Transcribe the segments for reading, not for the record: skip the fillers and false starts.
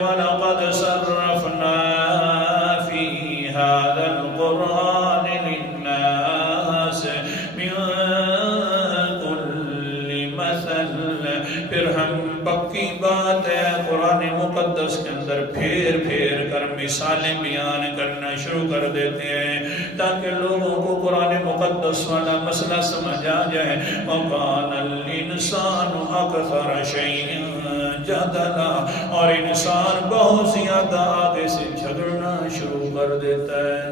وَلَقَدْ صَرَّفْنَا فِي هَذَا الْقُرْآنِ لِلنَّاسِ مِنْ كُلِّ مَثَلٍ۔ پھر ہم پکی بات ہے قرآن مقدس کے اندر پھیر پھیر کر مثالیں بیان کرنا شروع کر دیتے ہیں تاکہ لوگوں کو قرآن مقدس والا مسئلہ سمجھ آ جائے۔ وَقَالَ الْإِنسَانُ أَكْثَرَ شَيْءٍ جَدَلًا، اور انسان بہت زیادہ آگے سے جھگڑنا شروع کر دیتا ہے۔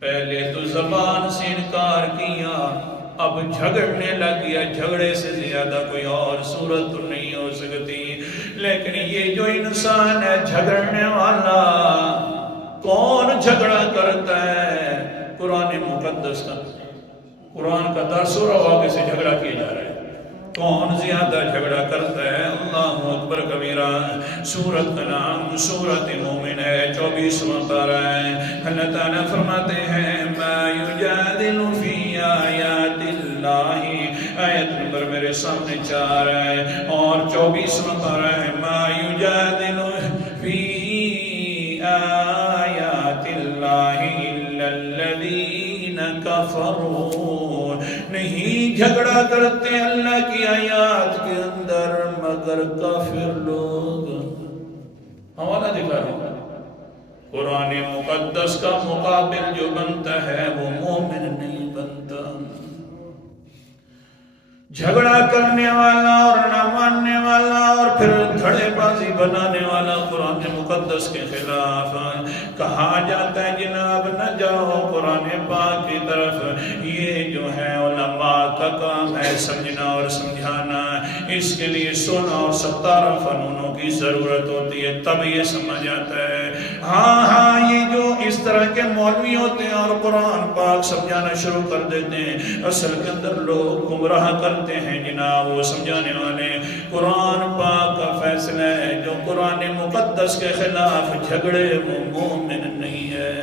پہلے تو زبان سے انکار کیا، اب جھگڑنے لگ گیا۔ جھگڑے سے زیادہ کوئی اور صورت تو نہیں ہو سکتی۔ لیکن یہ جو انسان ہے جھگڑنے والا، کون جھگڑا کرتا ہے؟ قرآن مقدس کا، قرآن کا درس ہو رہا ہو، آگے سے جھگڑا کیا جا رہا ہے۔ کون زیادہ جھگڑا کرتا ہے؟ اللہ اکبر کبیرہ۔ سورت کا نام سورت مومن ہے، 24واں پارہ ہے۔ اللہ تعالیٰ فرماتے ہیں ما یجادل فی آیات اللہ، آیت نمبر میرے سامنے 4 ہے اور 24واں پارہ ہے۔ ما یجادل فی آیات اللہ الا الذین کفروا، نہیں جھگڑا کرتے اللہ کی آیات کے اندر مگر کافر لوگ۔ حوالہ دکھا رہا ہوں، قرآن مقدس کا مقابل جو بنتا ہے وہ مومن نہیں بنتا۔ جھگڑا کرنے والا اور نہ ماننے والا اور پھر دھڑے بازی بنانے والا قرآن مقدس کے خلاف کہا جاتا ہے جناب نہ جاؤ قرآن پاک کی طرف۔ یہ جو ہے علماء کا کام ہے سمجھنا اور سمجھانا، اس کے لیے 16 اور 17 فنونوں کی ضرورت ہوتی ہے تب یہ سمجھ آتا ہے۔ ہاں یہ جو اس طرح کے مولوی ہوتے ہیں اور قرآن پاک سمجھانا شروع کر دیتے ہیں، اصل کے اندر لوگ گمراہ کرتے ہیں جناب وہ سمجھانے والے۔ قرآن پاک کا فیصلہ ہے جو قرآن مقدس کے خلاف جھگڑے وہ مومن نہیں ہے۔